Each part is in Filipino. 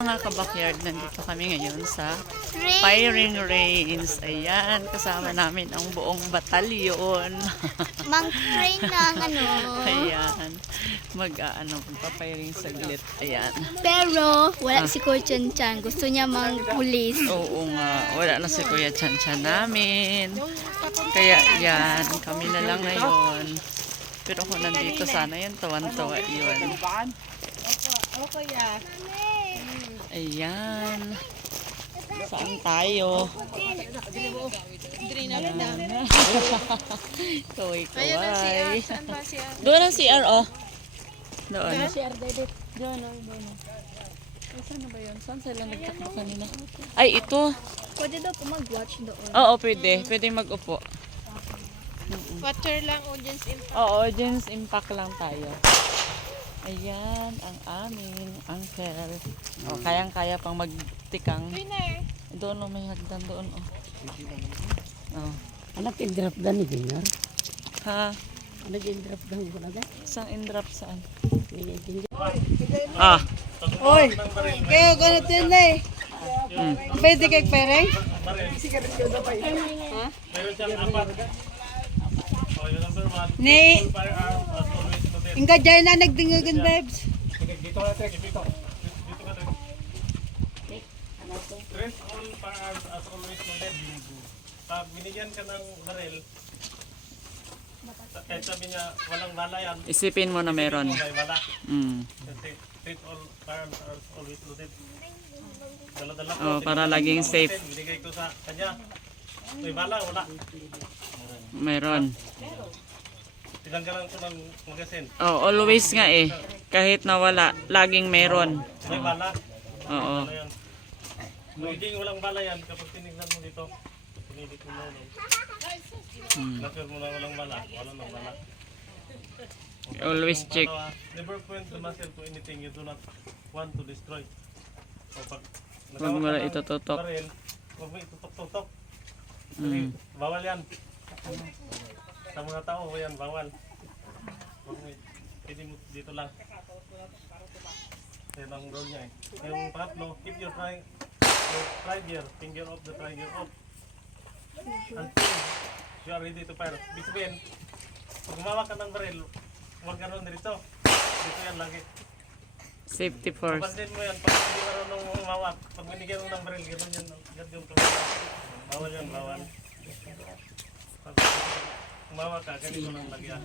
Mga kabakyard, nandito kami ngayon sa Firing Range. Ayan, kasama namin ang buong batalyon. Mang-train ng ano. Ayan, magpapiring saglit. Ayan. Pero, wala si Kuya Chan Chan. Gusto niya mang-pulis. Oo nga, wala na si Kuya Chan Chan namin. Kaya yan, kami na lang ngayon. Pero kung nandito sana yun, tawan-tawa yun. Ayan. Saan tayo? Kaway-kaway. Doon ang CR, oh. Doon. Doon. Saan na ba yun? Saan sila nagtakbo kanina? Ay, ito. Pwede daw po mag-watch doon. Oo, pwede. Pwede mag-upo. Water lang, audience impact. Oo, audience impact lang tayo. Ayan, ang aming uncle. O, kayang-kaya pang magtikang. Winner! Doon, may hagdan doon, oh. Oh. Anak in-drop dan ni Binar. Ha? Anak in-drop dan ko na ba? Isang in-drop saan? Ni Ah. Oy, kayo ganito yun eh. Pwede kay pereng? Ni, ingka dyan na nagdingagan, babes. Dress all firearms as always loaded. Pag binigyan ka ng baril, kahit sabi niya walang bala yan, Isipin mo na meron. may bala. Mm. Kasi treat all firearms as always loaded. Dala-dala ko. Oh, para laging safe. Binigay ko sa kanya. May bala, wala. Meron. Tinanggalan ko ng magasin. Oh, always nga eh. Kahit nawala, laging meron. May bala. Oo. Ano yan? Kung hindi walang bala yan, kapag tinignan mo dito, pinilit mo na. Nakir mo na walang bala, wala nang bala. Always check. Never point the muzzle to anything you do not want to destroy. O pag Huwag mo na itututok. baril, huwag mo itutok-tutok. Mm. Bawal yan. Sa mga tao, yan, bawal. Huwag mo, pwede mo dito lang. Yan ang role niya eh. Yung pangatlo, keep your trigger, finger off the trigger off. Until you are ready to fire. Ibig sabihin, pag gumawa ka ng baril, huwag ka ron dito. Dito yan lagi. Safety first. Papansin mo yan, pag hindi marunong umawak, pag binigyan mo ng baril, gano'n yan, gano'n yung kamera. Bawal yan, bawal. Pag umawak ka, ganito lang lagyan.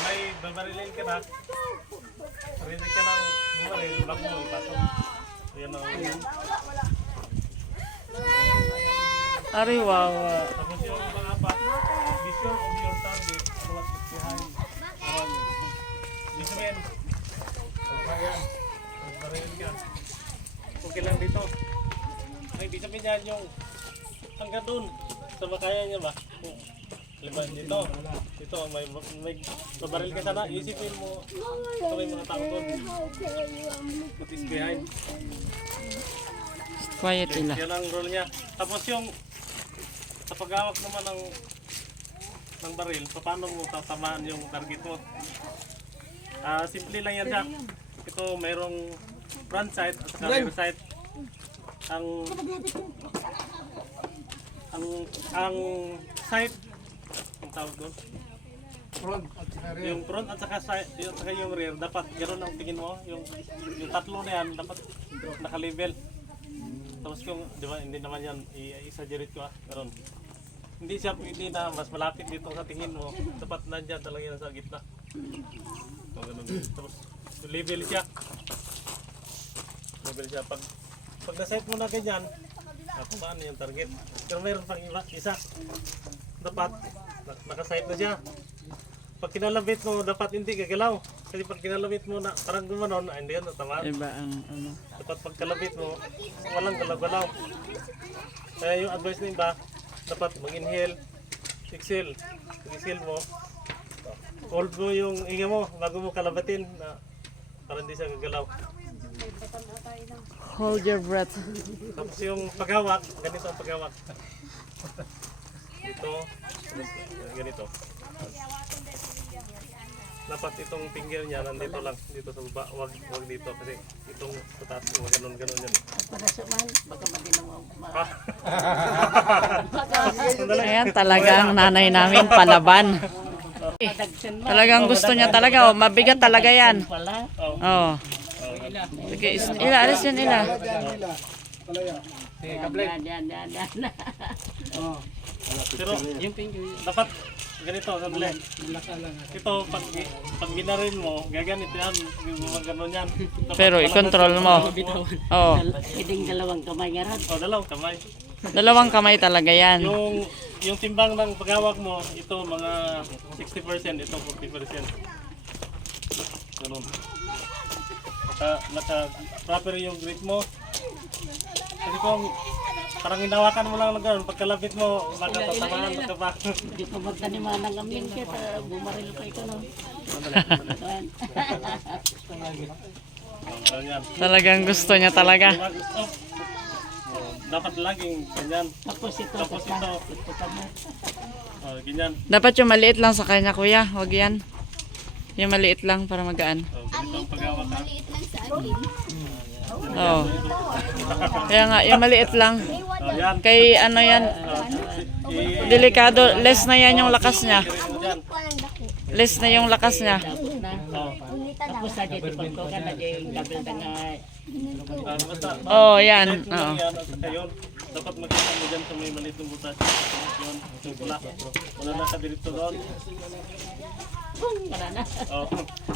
May babarilin ka na, ready ka ng bumaril, bago mo ipasok. Yan ang... Ariwawa. Tapos yung mga pa, be sure of your target, what is behind around you. Ibig sabihin, yan, magbarilin ka. Okay lang dito. Ay, ibig sabihin yan yung hanggang doon. Sa makaya niya ba? Lima dito. Dito, may babaril ka sana. Isipin mo, ito may mga tao doon. What is behind. Quiet sila. Yan ang role niya. Tapos yung sa paghawak naman ng baril, paano mo tatamaan yung target mo? Simple lang yan siya. Ito mayroong front sight at saka rear sight. Ang sight, ang tawag doon? Yung front at saka yung rear, dapat gano'n ang tingin mo. Yung tatlo na yan, dapat naka-level. Tapos kung, di ba, hindi naman yan, i-exaggerate ko gano'n. Hindi siya pwede na mas malapit dito sa tingin mo, dapat nandyan talaga yan sa gitna. So, ganun. Tapos, level siya. Level siya. Pag na-set mo na ganyan, paano yung target? Pero mayroon pang isa. Dapat, nakasight na siya. Pag kinalabit mo, dapat hindi gagalaw. Kasi pag kinalabit mo na parang gumanon, hindi yan natama. Iba ang ano. Dapat pag kalabit mo, walang galaw-galaw. Kaya yung advice ng iba, dapat mag-inhale, exhale. Exhale mo, hold mo yung hinga mo bago mo kalabatin na para hindi siya gagalaw. Hold your breath. Tapos yung paghawak, ganito ang paghawak. Ito, ganito. dapat itong finger niya nandito lang, dito sa baba, wag dito kasi itong sa taas mo ganun yan. Para sa man, baka madinaw. Ayan, talagang nanay namin palaban. Talagang gusto niya talaga. Oh, mabigat talaga yan. Wala. Oh. Sige, ila, alis yan, ila. Yan. Pero dapat ganito, sandali. Ito, pag binarin mo, gaganito yan, gano'n yan. Dapat Pero i-control mo. Oh. Pwedeng dalawang kamay nga rin. dalawang kamay. Dalawang kamay talaga yan. Yung timbang ng paghawak mo, ito mga 60%, ito 40%. Ganun. Naka-proper yung grip mo. Kasi kung parang hinawakan mo lang gano'n, pagkalapit mo, makatatamaan ka pa. Hindi ko magtaniman ng aming kita. Bumaril ko ito, no? Ganyan. Talagang gusto niya talaga. Dapat laging ganyan. Tapos ito. Ganyan. Dapat yung maliit lang sa kanya, kuya. Huwag yan. Yung maliit lang para magaan. Ganito ang paghawak ha. Maliit lang sa akin. Oo. Kaya nga, yung maliit lang. Yan. Kay ano yan, delikado. Less na yan yung lakas niya. Yan. Less na yung lakas niya. Tapos sa dito pagko ka na yung double na nga. Basta, Oo, yan. set mo Oo. lang yan at saka yun. Dapat makita mo dyan sa may maliit ng butas. Yun. Wala na ka dito doon. Wala na. Oh,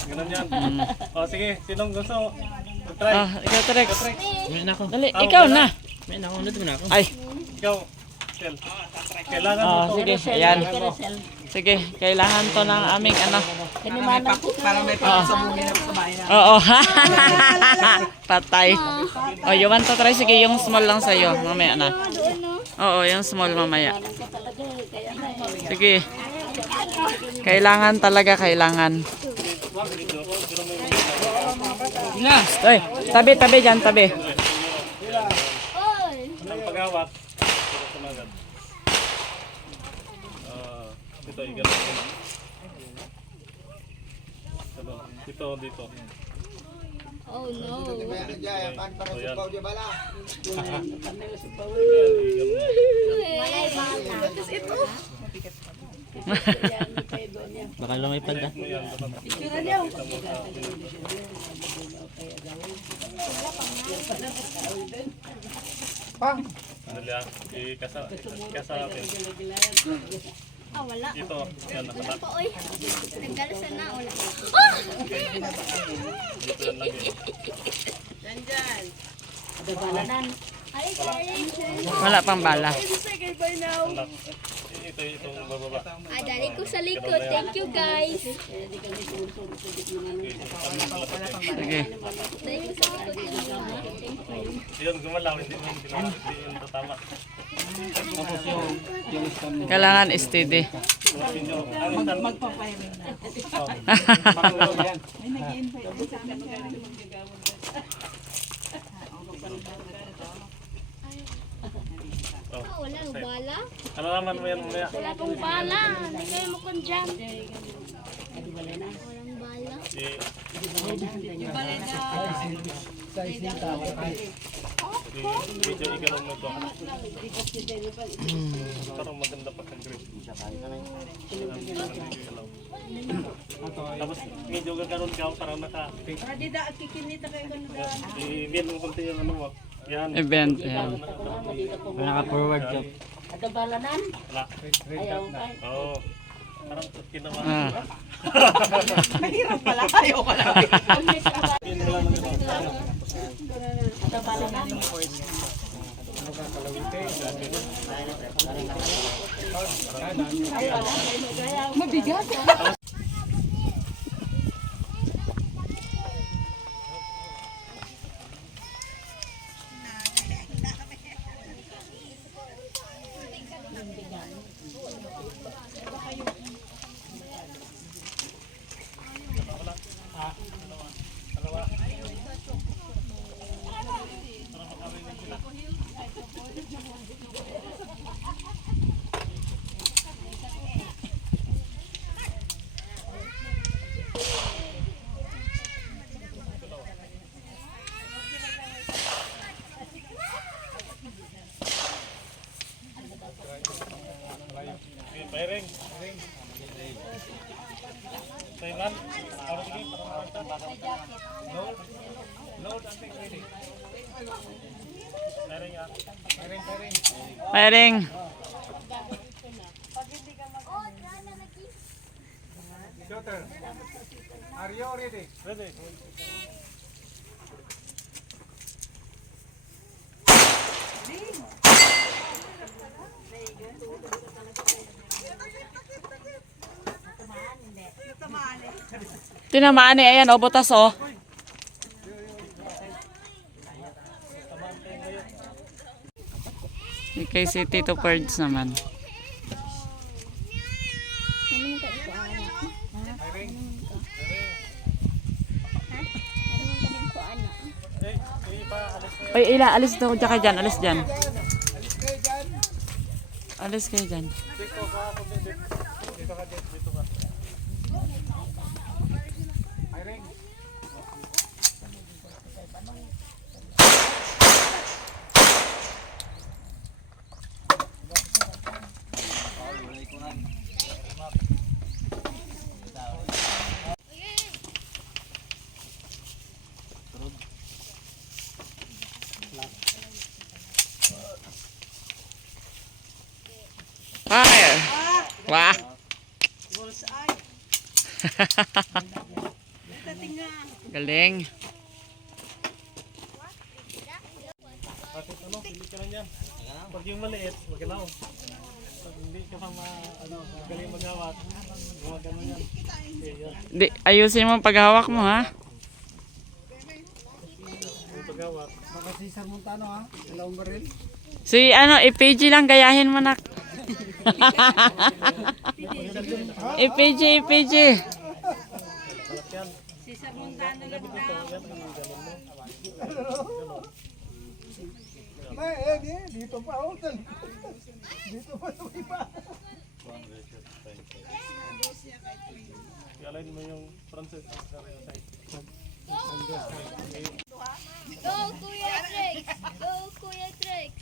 ganun yan. Oh, sige, sinong gusto? Try. Ah, ikaw, Trex. Dali, ikaw na. Ay, Ikaw, Sel. Kailangan mo ah, to. sige, ayan. Sige, kailangan to ng aming ano. Tinimanan ko. Para may pagkasabunin na kumain na. Oo. Patay. Oh, you want to try? Sige, yung small lang sa'yo. Mamaya na. Oo, yung small mamaya. Sige. Kailangan talaga, kailangan. Ay, tabi dyan, tabi. Ang paghawak. Sumagat. Ito, igalaw mo. Dito, dito. Oh no. Oh, yan. Baka lumipad ka. Dali ah, ikasapin. Ah, wala. Ito, yan, nakalak. Pa, oy. Nagdalasan na, wala. Dito yan lagi. Ay, sorry. Wala pang bala. Nakalak. Itong bababa. Ah, dali ko sa likod. Thank you, guys. Sige. Dali ko sa likod. Yun, gumalaw, hindi yun tatama. Kailangan steady. Magpapahirin na. May nag-i-invite din sa amin galing maggagawin. Ah, wala. Bala? Ano naman mo yan mamaya? Wala pong bala. Hindi kayo makondyan. Walang bala. Medyo igalaw mo ito. Parang maganda pa sa grip. Tapos medyo gaganon ka parang naka... Hindi da, kikinita kayo ganun. I-bend mo konti yung ano mo. Yan. Event. Yan. Naka-forward job. Ada balanan. Wala. Ayaw ka. Oo. Parang kinawa. Ah. Mahirap pala. Ayaw ka lang. Ada balanan. Mabigat. Load ang ready. Firing ah. Firing. Firing. Shooter. Are you ready? Ready. Tinamaan eh. Ayan, o, butas o. Kay si Tito Perds naman. Ay, ila, alis daw ka dyan, alis dyan. Alis kayo dyan. Dito ka. Firing. Fire! Wah! Bullseye. Tingnan. Galing. Bakit ano? Hindi ka lang yan. Pag yung maliit, wag ka lang. Pag hindi ka pa magaling maghawak, huwag ka lang yan. Okay, yan. Di, ayusin mo ang paghawak mo, ha? Yung paghawak. Si ano, IPG lang, gayahin mo nak. IPG. Cesar Montano lang daw. Dito pa oh. Dito pa sa iba. Yalain mo yung Francis sa side. Go, Kuya Trex! Go, Kuya Trex!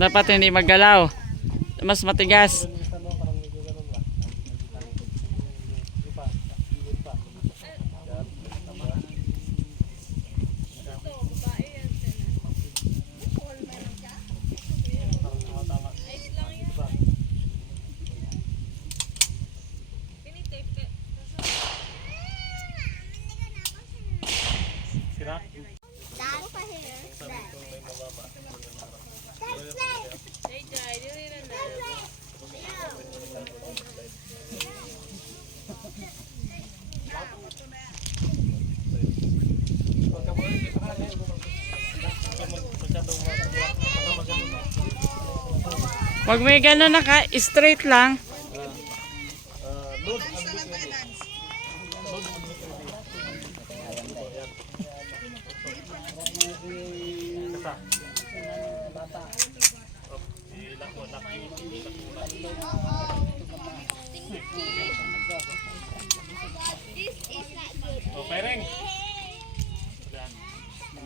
Dapat hindi maggalaw. Mas matigas. Sira? Wag may gano'n naka straight lang. Load and ready. Load and ready. Kasa. Ilang ko laki. Oh, firing.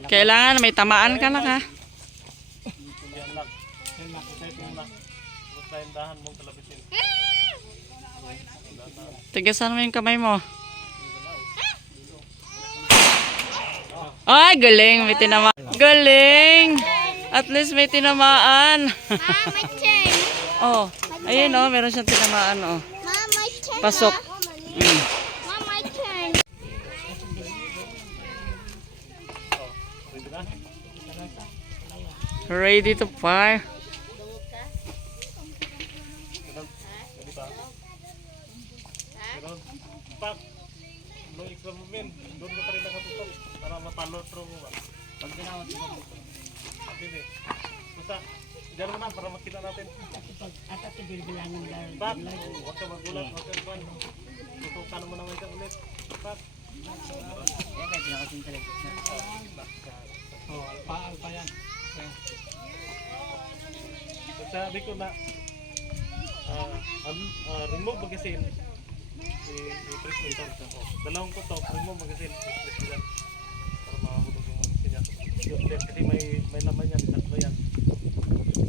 Kailangan may tamaan ka na ka. Yan lang. Set yung lock. Basta yung dahan mong kalabisin. Tigasan mo yung kamay mo. Ay, galing. May tinamaan. Galing! At least may tinamaan. My turn! Oh, ayun oh, meron siyang tinamaan oh. Mom, my turn! Pasok. Mm. Mom, my turn! Ready to fire. Pak, no extra movement. Doon ka pa rin nakatutok para mapalo through mo ba? Pag tinawag mo. Sige. Basta, dyan mo na para makita natin. At bilbilangin lang. Pak, huwag ka magulat, huwag ka kuhan. Tutukan mo naman siya ulit. Pak. Yan kaya pinakasin talaga. Oh, alpa yan. Sabi ko na remove magasin. i-press mo ito. Dalawang tutok, mo magasin. Press mo yan. Para makahulog yung magasin niya. Kasi may laman yan, tatlo yan.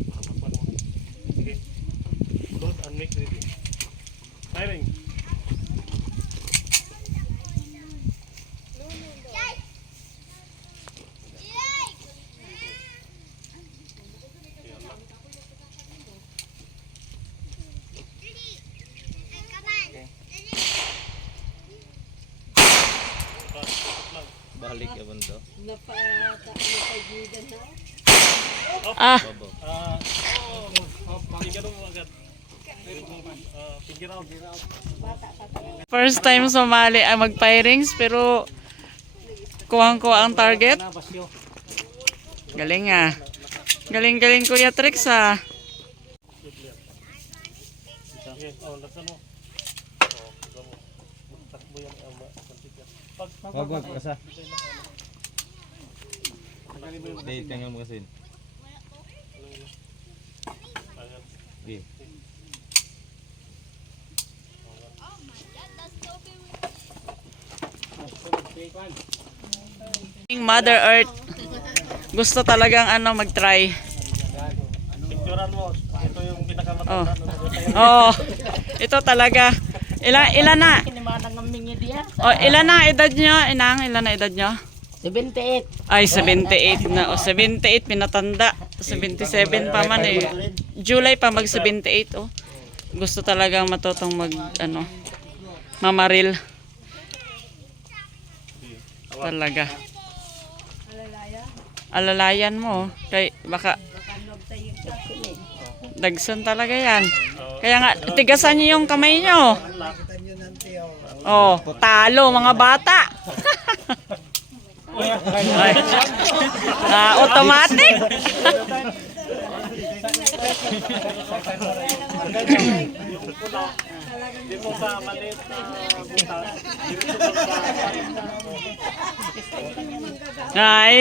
Para makpan mo. Sige. Load and make ready. Firing. Balik ya bando. Ah, Figure mo agad. Figure out. first time sumali ay mag-firings pero kuwang-kuwa ang target. Galing ah. Galing-galing Kuya Trix ah. Sige, laksan mo. Takbo yan. Wag kasa. Date kang mo kasi. Di. Mother Earth. Gusto talagang mag-try. Picturean mo. Ito yung Oh. pinakamatanda. Oo. Ito talaga. Ilan na? Oh, ilan na edad nyo? Ilan na edad nyo? 78. Ay, 78 na. O, 78 pinatanda. 77 pa man eh. July pa mag 78 oh. Gusto talagang matutong mamaril. Talaga. Alalayan mo. Kay baka dagsan talaga yan. Kaya nga, tigasan niyo yung kamay nyo. Oh, talo mga bata. Ay. Automatic. Di mo sa maliit na butas. Ay.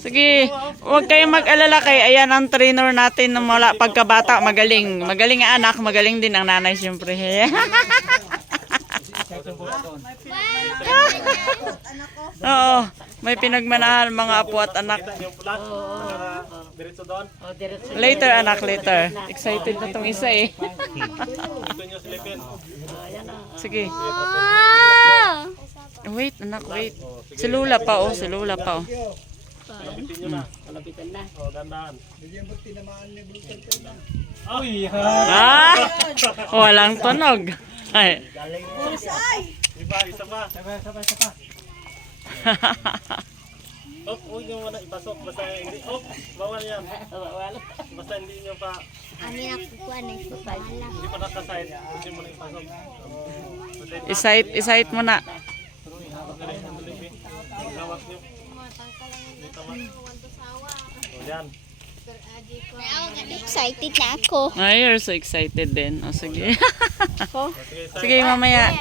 Sige, huwag kayong mag-alala kay ayan ang trainer natin na mula pagkabata, magaling. Magaling ang anak, magaling din ang nanay siyempre. Oo, may pinagmanahan mga apo at anak. Yung pula. Diretso doon. Later anak, later. Excited na tong isa eh. Ito nyo silipin. Sige. Wait, anak, wait. Si Lula pa oh, si Lula pa oh. Lapitin nyo na. Lapitan na. O, dandahan. Ah! Walang tunog. Ay. Iba, isa pa. Op, huwag nyo muna ipasok. Basta hindi. Op, bawal yan. Basta hindi nyo pa. Hindi pa nakaside. Hindi mo na ipasok. Isight mo na. Gawat nyo. O, yan. Excited na ako. Ay, you're so excited din. O, sige. Sige, Sige, mamaya.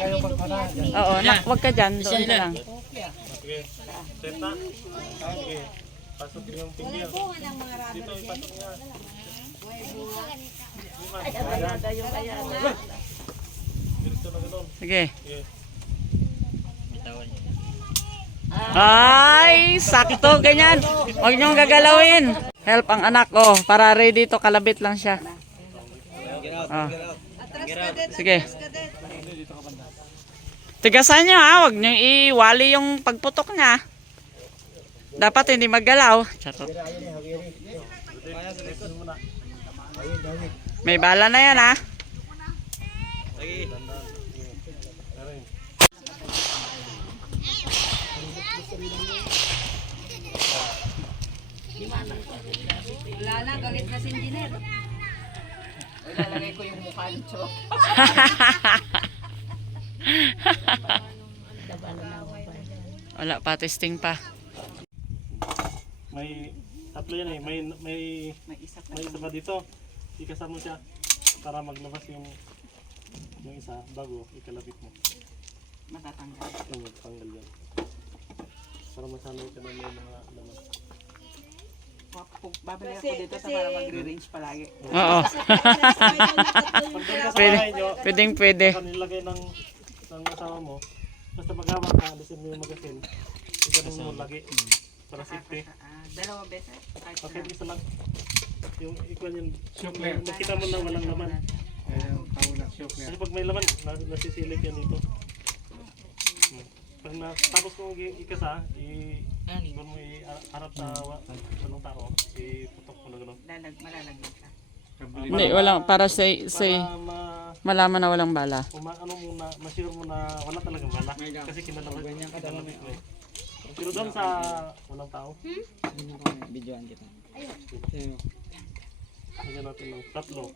Oo, nak, wag ka dyan. Doon ka lang. sige. Set na. Sige. Pasok yung finger. Dito, ipasok nga. Diretso na gano'n. Sige. Sige. Ay, sakto, ganyan. Huwag niyong gagalawin. Help ang anak, oh, para ready to, kalabit lang siya. Oh. Sige. Tigasan niyo ha, huwag niyong iwali yung pagputok niya. Dapat hindi maggalaw. Charot. May bala na yan ha. Wala na, galit na si engineer. Ilalagay ko yung mukha nito. Wala pa, testing pa. May tatlo yan eh. May isa pa dito. Ikasan mo siya para maglabas yung isa bago ikalapit mo. Matatanggal. Tanggal yan. Para masanay ka na may mga laman. babalik ako dito sa para magre-range palagi. Oo. Pwede, pwedeng pwede. Saka nilagay ng asawa mo. Basta maghawak ka, alisin mo yung magasin. Ganun mo lagi. Para safety. Dalawa beses. Okay, isa lang. Yung ikuan yun. Makita mo na walang laman. Kasi pag may laman, nasisilip yan dito. Pag tapos mo ikasa, kung mo iharap sa anong tao, iputok mo na gano'n. Malalagyan ka. Hindi, walang, para say, malaman na walang bala. Ano muna, ma-sure mo na wala talagang bala. Kasi kinalabit mo eh. Pero doon sa walang tao. Videoan kita. Lagyan natin ng tatlo.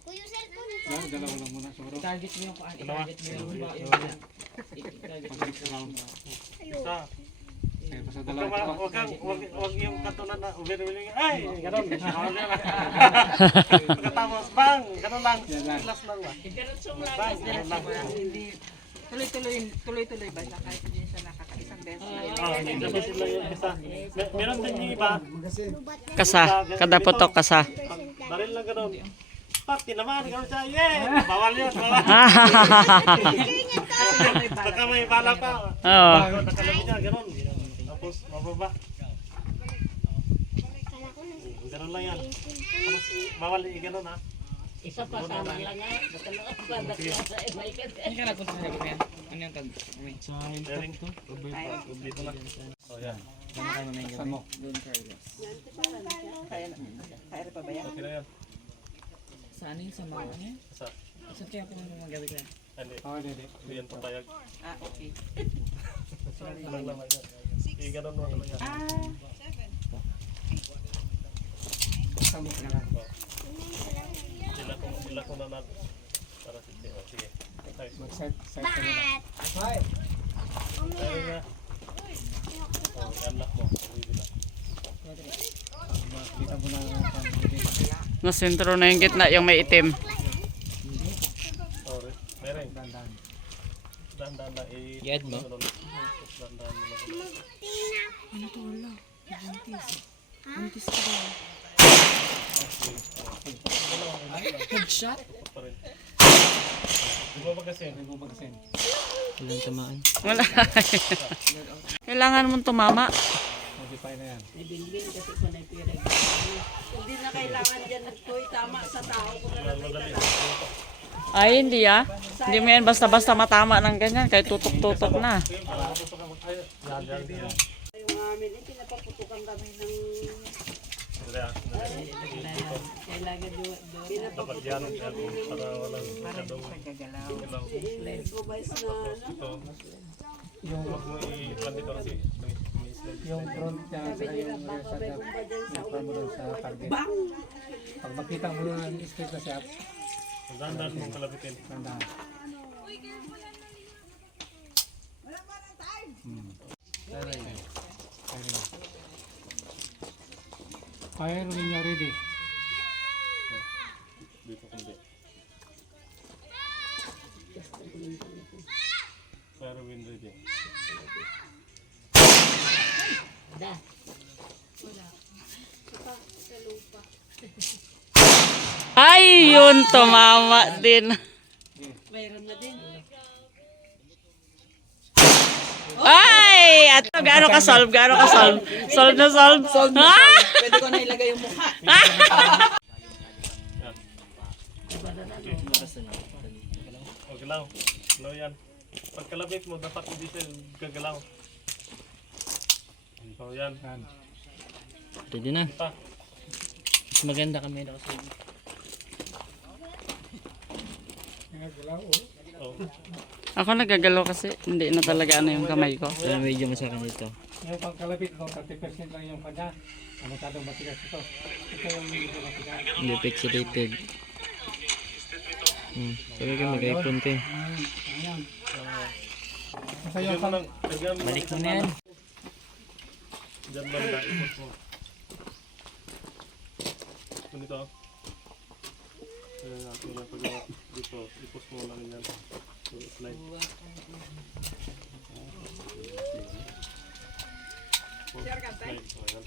Dalawa lang muna siguro. Target mo yung Dalawa. Isa. Basta dalawa. Huwag yung katulan na uwi-uwi. Ay! Ganon. Pagkatapos, bang! Ganon lang. Relax lang ba? Bang! Ganon lang. Hindi tuloy-tuloy ba siya kahit hindi siya nakakaisang beses na yun. Hindi sila yung isa. Meron din yung iba. Kasa, kada putok kasa. Baril lang ganon. Pati naman, gano'n siya. Yeah! Bawal yun, bawal. Baka may bala pa. Oo. Nakalabit niya, gano'n. Tapos, mababa. Gano'n lang yan. Tapos, bawal yung gano'n ha. Isa pa sa lang nga. Hindi ka nagpunta sa lagyan. Ano yung tag? Bearing. Dito lang. O yan. Saan mo? Kaya pa ba yan? Okay na yan. Saan yung sa mga ano? Isa. Saan kaya kung mga gawin lang? Hindi. Hindi. Hindi yan papayag. Okay. Ilang laman yan. Gano'n mo lang yan. Sila ko na natin. Para sige. O, sige. Mag-set ka muna. Tayo nga. O, i-unlock mo. Pwede na. Makita mo na Nasentro na yung gitna, yung may itim. Sorry. Meron. dandan. Dahan-dahan na. Yad mo? Dahan-dahan mo lang. Headshot? Pa rin. Di ba magasin? May bumagasin. Walang tamaan. Wala. Kailangan mong tumama. Modify na yan. Ibinbin kasi ko na ipireg. Hindi na kailangan dyan nagkoy tama sa tao ko na Madali. Ay, hindi ah. Hindi mo yan basta-basta matama ng ganyan. Kahit tutok-tutok na. Yan, yan. yung amin. Eh, pinapaputukan kami ng Kailangan doon. Dapat yan. Para walang masyadong Gagalaw. galaw. improvise na ano. Ito. Yung huwag mo i-plan dito kasi may slide. Yung front niya sa yung Baka may bumba dyan sa yung mo doon sa target. bang! Pag makita mo na yung straight na shot, Dahan-dahan mong kalabitin. dandan. Fire when you're ready. Dito kundi. Pero win ready. Ay, yun, tumama din. Mayroon na din. Ay! At gaano ka solve? Gaano ka solve? Solve na solve? Solve na solve. Pwede ko na ilagay yung mukha. O, galaw. Galaw yan. Pag kalabit mo, dapat hindi siya gagalaw. So, yan. Yan. Pwede na. Pa. Mas maganda kami na kasi. Oh. Ako nagagalaw kasi hindi na talaga ano yung kamay ko. Alam medyo mo sa akin dito. Yung pagkalapit mo, 30% lang yung kanya. Ang masyadong matigas ito. Ito yung medyo matigas. Hindi pixelated. Pero kayo mag-iPhone ka eh. Ayan. Basta Lagyan yung mo ng, lagyan mo Balik mo na yan. Diyan banda, ipos mo. Ganito. Ayan natin yung paggawa dito. Ipos mo lang yan. So, slide. Slide. O, yan.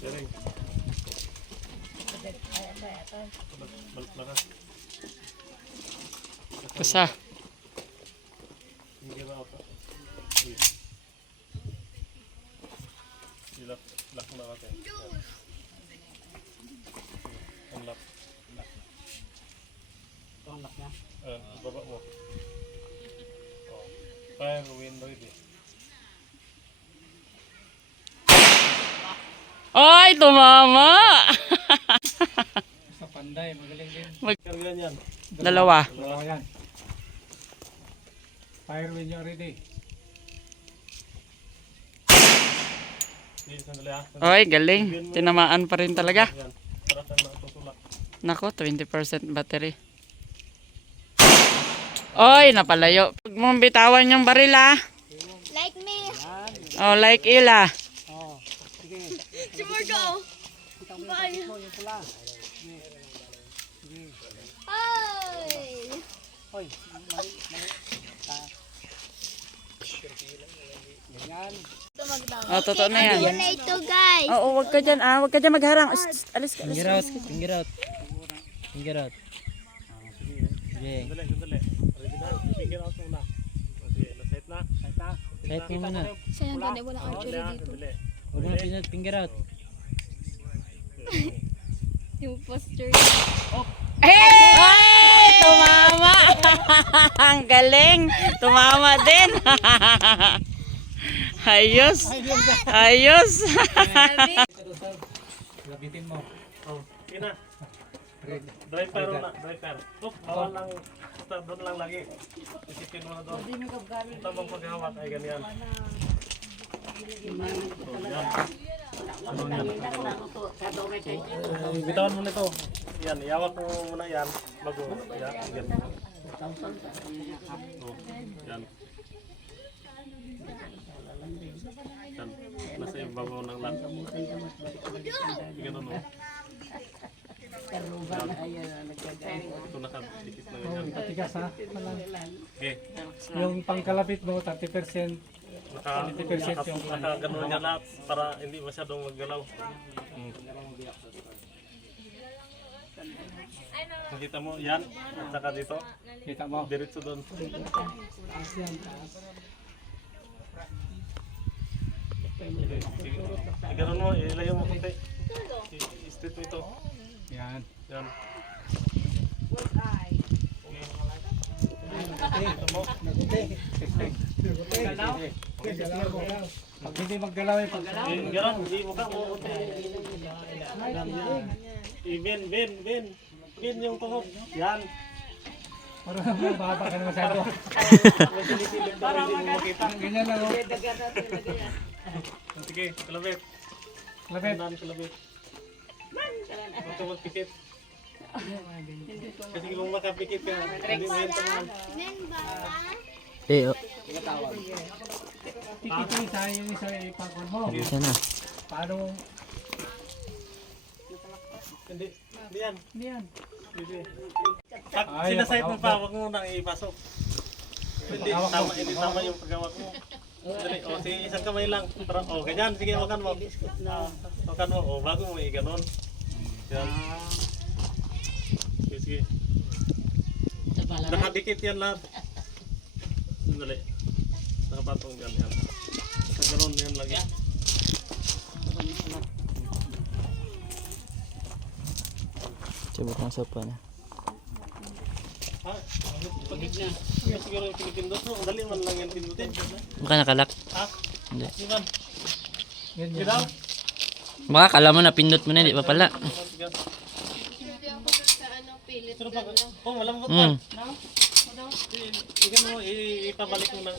Sering. Balik lakas. Kusa. Hindi ba ako? Lock na natin. Unlock. Unlock na. Baba mo. Oh. Fire win ready. Ay, tumama! Sa panday, magaling din. Kargan yan. Dalawa. Dalawa yan. Fire when you're ready. Sige, sandali ah. Ay, galing. Tinamaan pa rin talaga. Yan. Para tayo matutulak. Nako, 20% battery. Oy, napalayo. Huwag mong bitawan yung baril ah. Like me. Oh, like Ila. Si Marco. Bye. Ay. Hoy, mali. Ganyan. Oh, totoo na yan. Yan na ito, guys. Oo, wag ka dyan ah. Wag ka dyan magharang. Alis ka, alis ka. Finger out. Finger out. Sige. Sandali, sandali. Ready na? Figure out muna. Sige, na-set na. Set mo muna. Sayang ganun, walang archery Sandali ah, dito. sandali. Huwag mo pinat finger out. Yung posture. Hey! Tumama! Ang galing! Tumama din! Ayos! Ayos! Labitin mo. Oh, sige na. Driver na, driver. Oh, bawal lang. Basta doon lang lagi. Isipin mo na doon. Tamang paghawak ay ganyan. Oh, yan. Ano yan? Bitawan mo na ito. Yan, iawak mo muna yan. Bago, yan. Yan. Oh, yan. Yan. Nasa ibabaw ng lang. Ganun mo. Ito nakadikit na ganyan. Patigas ha. Okay. Yung pangkalapit mo, 30%. Nakaganon niya lahat para hindi masyadong maggalaw. Makita mo yan, at saka dito, Kita mo. diretso doon. Sige, ganun mo, ilayo mo kunti. I-straight mo ito. Yan. Yan. Ito mo. Pag hindi maggalaw yung paggalaw. Ganun, hindi mo ka mo. Ben yung tuhod. Yan. Para mababa ka na masyado. Para makita. Ganyan lang oh. Sige, kalabit. Lapit. Tandaan kalabit. Huwag ka magpikit. Kasi kung makapikit ka, hindi mo yan tamaan. Tikitin sa yung isa ipagod mo. Isa na. Paano? Hindi yan. Hindi yan. Hindi. Ay, Sinasayt mo napakawak pa, huwag mo nang ipasok. Hindi tama yung paggawak mo. Dali, o sige, isang kamay lang. O, ganyan, sige, wakan mo. Wakan mo, o bago mo i-ganon. Yan. Sige, sige. Nakadikit yan lahat. Dali. Nakapatong yan, yan. Ganon yan lagi. Subok ng sopa na. Ha? Siguro yung pinipindot mo, dali man lang yan pindutin. Baka nakalak. Ha? Hindi. Ivan, Yan yan. ginaw? Baka kala mo na pindot mo na, di pa pala. Hindi ako sa ano, pilit Pero pag, oh, malambot Mm. pa. Ikan mo, ipabalik mo ng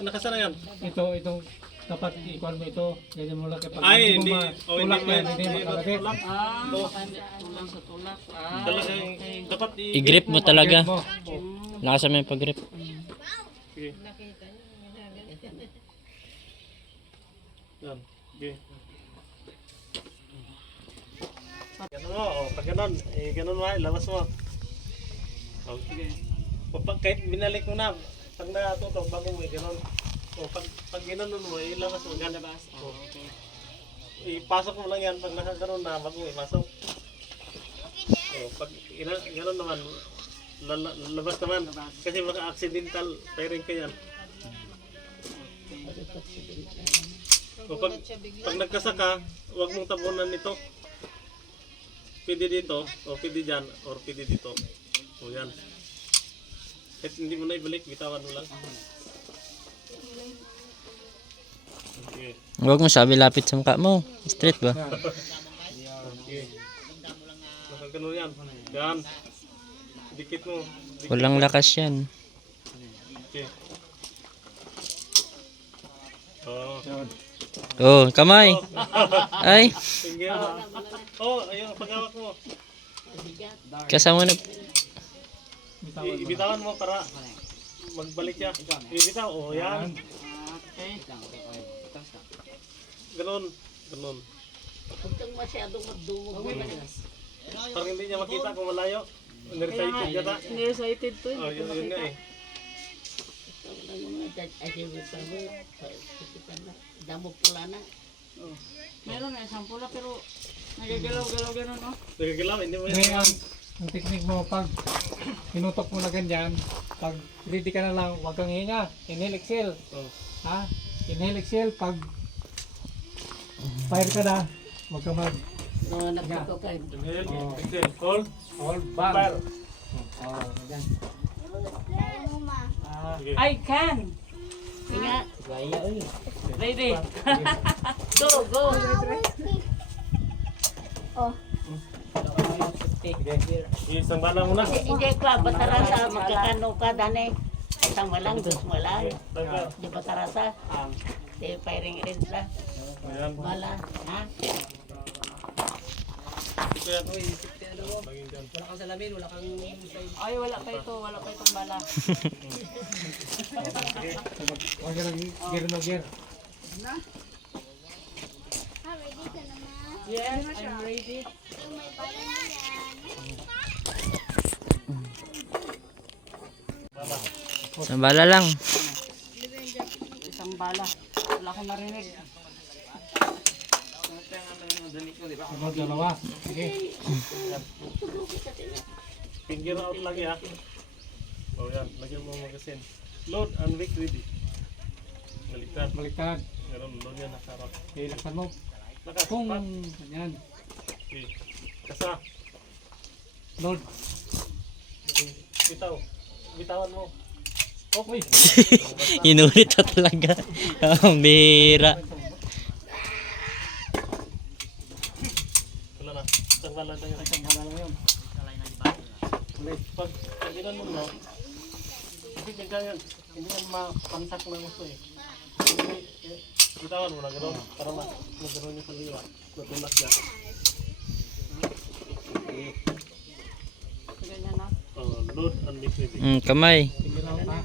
nakasana yan. Itong dapat ikuan mo ito. Ganyan mo lang kapag Ay, hindi. mo Oh, hindi tulak mo yan. Hindi mo kalapit. Dapat I-grip mo talaga. Mo. Lakasan mo yung pag-grip. Sige. Yan. Sige. Ganun mo, oh, pag ganun, ganun mo, labas mo. Oh, sige. Kahit binalik mo na, Pag natutok, bago mo gano'n. O pag ginanon mo, ilabas mo gan. O, ipasok mo lang yan pag nakaganon na, bago mo ipasok. O, pag gano'n naman, labas naman. Kasi maka-accidental firing ka yan. O, pag nagkasaka, huwag mong tabunan nito. Pwede dito, o pwede dyan, or pwede dito. O yan. Kahit hindi mo na ibalik, bitawan mo lang. Okay. Huwag mo sabi lapit sa mukha mo. Straight ba? Okay. Nakagano yan. Yan. Dikit mo. Dikit. Walang lakas yan. Okay. Oh. Oh, kamay. Ay, Sige. Oh, ayun, pag-awak mo. kasama na. Ibitawan mo para magbalik siya. Ibitaw. Oh, yan. Ganun. Ganun. Huwag kang masyadong magdumog. Parang hindi niya makita kung malayo. Nearsighted ka ta. Nearsighted to. Oh, yun nga eh. Damo pula na. Meron na isang pula pero nagagalaw-galaw gano'n, no? Nagagalaw, hindi mo Ngayon, yan. ang technique mo, pag pinutok mo na ganyan, pag ready ka na lang, huwag kang hinga. Inhale, exhale. Oh. Ha? Inhale, exhale. Pag fire ka na, huwag ka mag No, nagkakaw ka. Inhale, Oh. exhale, hold, hold back. fire. Oh, ganyan. Sige. I can! Inga. Ready? Go, go. Isang bala muna. Hindi ka, batarasa, magkakano ka, dane. Isang malang, dos malang. Tagka. Di batarasa. Di firing range na. Ayan. Bala. Ha? Ito yan. Laging dyan. Ay, wala pa ito. Wala pa itong bala. Huwag ka ng gear no gear. Yes, I'm ready. Isang bala lang. Isang bala. Wala akong narinig. Sunod, dalawa. Sige. Finger out lagi ha. Oh yan, lagyan mo magasin. Load and wick ready. Baliktad. Baliktad. Meron load yan nasarap. Okay, laksan mo. Lakas. Kung, Pat. ganyan. Okay. Kasa. Load. Bitaw. Bitawan mo. Okay. Inulit na talaga. Ang bihira. Wala na. Isang bala na yun. Isang bala na yun. Pag ilan mo no, hindi yan mapansak na gusto eh. Bitawan mo na gano'n para magano'n yung paliwa. Natulak niya. Ganyan na. Oh, load and mix ready. Kamay. Figure out ha.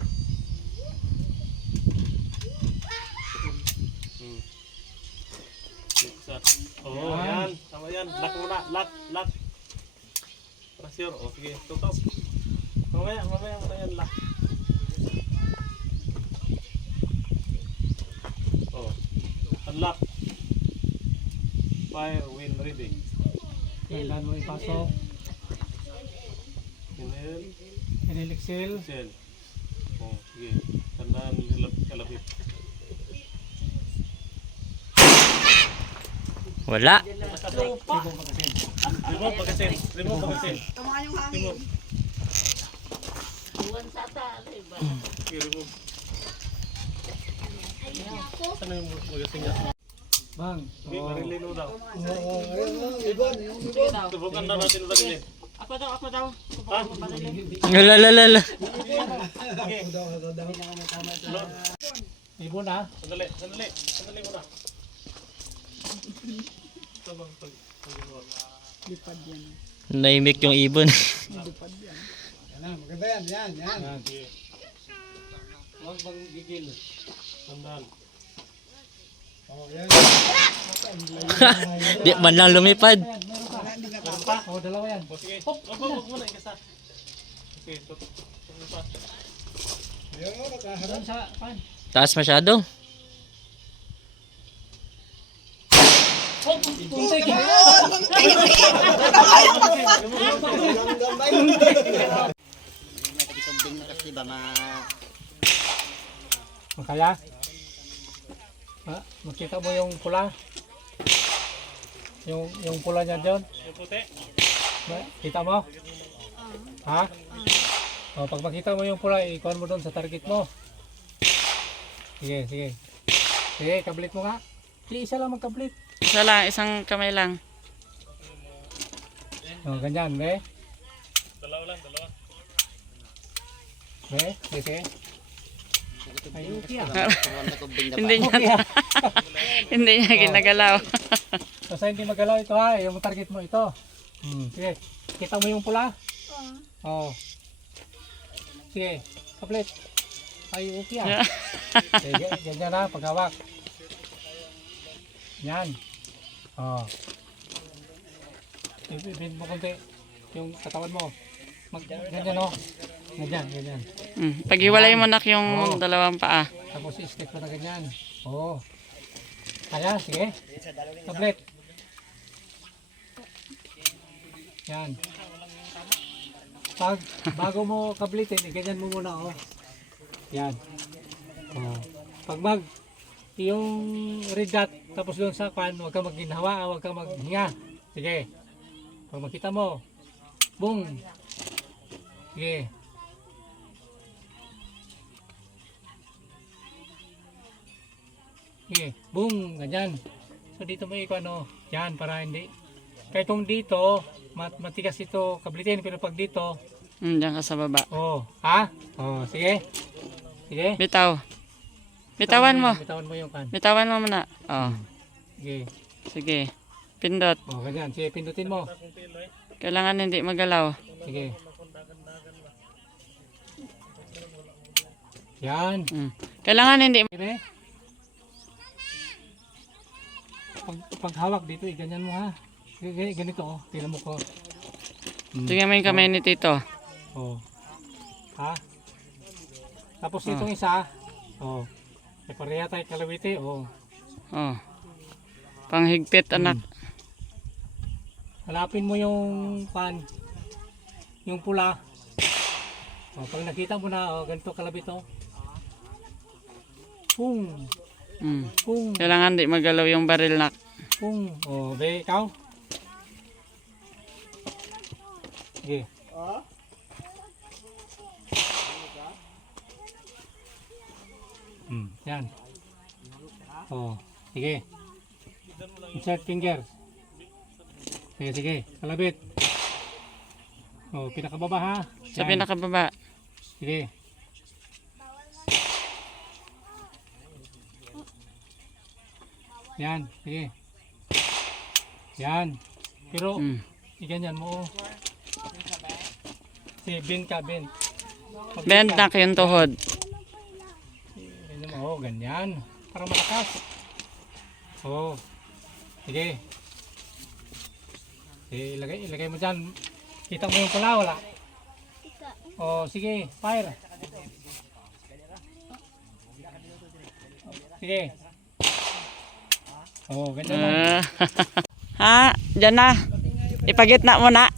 Isa. Oh, yan. Tama yan. Lock muna. Lock. Pressure. Oh, sige. Tutok. Mamaya mo na yan. Lock. Oh. Unlock. Fire wheel ready. Kailan mo ipasok. Inhale. Inhale, exhale. Exhale. Oh, sige. Tandaan kalapit. Wala. Remove pagkasin. Remove pagkasin. Remove. Iwan sa ta. Diba? Sige, remove. Saan yung magasin niya? Bang. Sige, marilino daw. Sige daw. Subukan daw natin ulit. Ako daw, ako daw. Ha? Lalalala. Okay. Load. Ibon ha. Sandali muna. Ito bang pag-gawa? Naimik yung ibon. Yan. Sige. Huwag bang gigil. Tandaan. Di man lang lumipad. Meron pa? Oh, dalawa yan. O sige. Huwag muna ikasa. Okay, tuloy pa. Doon sa pan. Taas masyado. Puntik. Makaya? Ha? Makita mo yung pula? Yung pula niya dyan? Yung puti. Kita mo? Ha? O, pag makita mo yung pula, ikuhan mo doon sa target mo. Sige, sige. Sige, kablit mo nga. Isa lang magkablit. Isa lang, isang kamay lang. O, ganyan, be. Dalawa lang, dalawa. Be, sige. Ay, okay ah. Hindi niya, Okay ah. hindi niya ginagalaw. Basta hindi magalaw ito ha, yung target mo ito. Sige, kita mo yung pula? Oo. Sige, kaplit. Ay, okay ah. Sige, ganyan na, paghawak. Yan. Oo. Ibin mo konti yung katawan mo. Ganyan o. Ganyan, ganyan. Paghiwalay mo nak yung dalawang paa. Tapos i-stick mo na ganyan. Oo. Kaya, sige. Kaplit. Yan. Bago mo kablitin, ganyan mo muna, oh. Yan. Oh. Pag yung red dot, tapos doon sa pan, huwag kang magginhawa, huwag kang maghinga. Sige. Pag makita mo, boom. Sige. Sige, boom, ganyan. So dito mo ikaw, ano, yan, para hindi. Kahit kung dito, matigas ito kablitin, pero pag dito, Diyan ka sa baba. oh, ha? Oh, sige. Sige. Bitaw. Bitawan mo. Bitawan mo yung kan. Bitawan mo muna. Oh, Sige. sige. Pindot. Oh, ganyan. Sige, pindutin mo. Kailangan hindi magalaw. Sige. Yan. Kailangan hindi. Sige. Pag hawak dito, ganyan mo ha. Ganito, oh. Tingnan mo ko. Tingnan mo yung kamay ni Tito. Oh. Ha? Tapos itong isa, oh. May pareha tayo kalawiti, oh. Oh. Panghigpit anak. Hanapin mo yung pan, yung pula. Oh, pag nakita mo na, oh, ganito kalabit, oh. Pung, pung, Kailangan di magalaw yung baril nak. pung. Oh, be, ikaw? Sige. Yan. Oh, sige. Insert finger. Sige, sige. Kalabit. Oh, pinakababa ha. Sa Yan. pinakababa. Sige. Yan, sige. Yan. Pero, iganyan mo. Oh. Sige, bend ka, bend. Bend nak yung tuhod. Ganyan mo, oh, ganyan. Para malakas. Oh. Sige. Sige, ilagay mo dyan. Kita mo yung pula, wala? Oh, sige, fire. Sige. Oh, ganyan lang. Ha? Diyan na. Ipagitna mo na.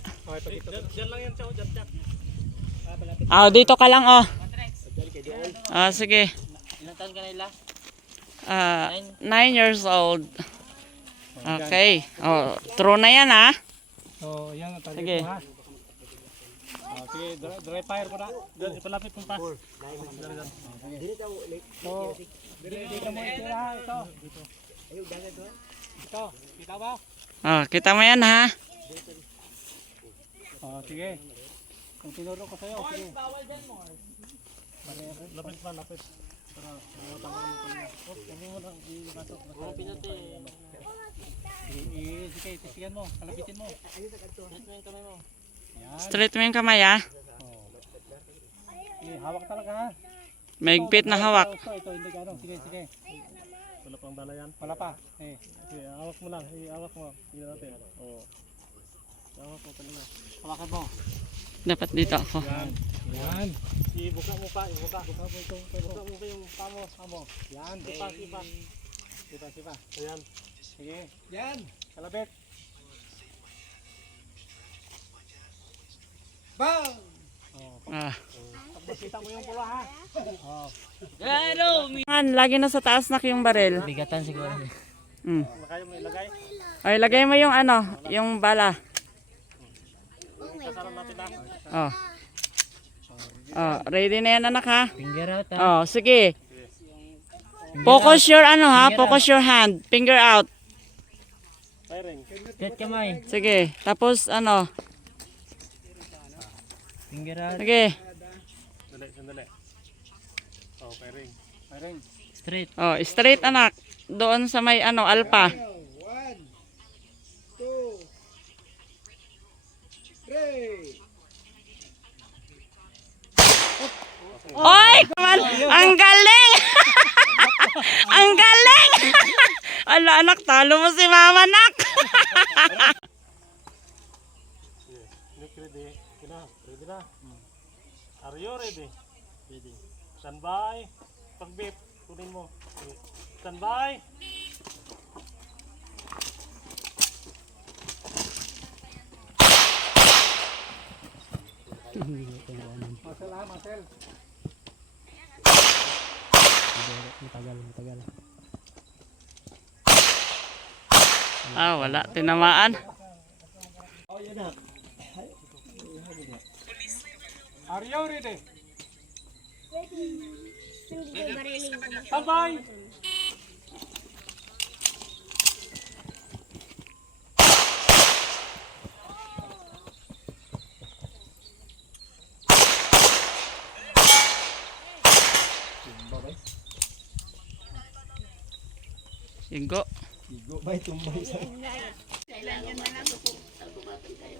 Diyan lang yan siya, dyan, dyan. Oh, dito ka lang, oh. Ah, sige. Ilang taon ka na ila? 9 years old. Okay. Oh, true na yan, ha? So, yan, target Sige. mo ha. Oh, sige, dry fire mo na. Diyan, ipalapit mong pa. So, dito mo itira ha, ito. Ito, kita ba? Oh, kita mo yan, ha? Oh, sige. Kung tinuro ko sa'yo, sige. Lapit pa, lapit. Para matangan mo kanina. Oh, hindi mo lang ipasok. Sige, tisigan mo, kalabitin mo. Yan. Straight mo yung kamay, ha? Sige, hawak talaga ha. Mahigpit na hawak. Ito, hindi ka ano. Sige, sige. Wala pang bala yan. Wala pa. Eh. Sige, hawak mo lang. Hawak mo. Tingnan natin. Oh. Hawakan mo. Dapat dito ako. Yan. Ibuka mo pa, ibuka. Ibuka mo pa yung pamo. Yan. Sipa. Ayan. Sige. Yan. Kalabit. Bang! Ah. Kita mo yung pula ha. Lagi na sa taas na yung barel. Bigatan siguro. Kaya mo ilagay. Ay, lagay mo yung ano, yung bala. Kasaran natin na. Oh. Oh, ready na yan, anak, ha? Finger out ha. Oh, sige. Focus your ano, ha? Focus your hand. Finger out. Firing. Set kamay. Sige. Tapos ano? Finger out. Sige. Sandali. Oh, firing. Straight. Oh, straight, anak. Doon sa may ano, alpha. 1, 2, 3. Oy! Ang galing! Ang galing! Ala, anak, talo mo si mama, anak. Nick, ready. Ready na. Are you ready? Ready. Stand by. Pag-beep, kunin mo. Okay. Stand by. Marcel ha, Marcel. Ah, wala. Tinamaan. Are you ready? Stand by. Singgo. Kailangan na lang kung tagubatan kayo.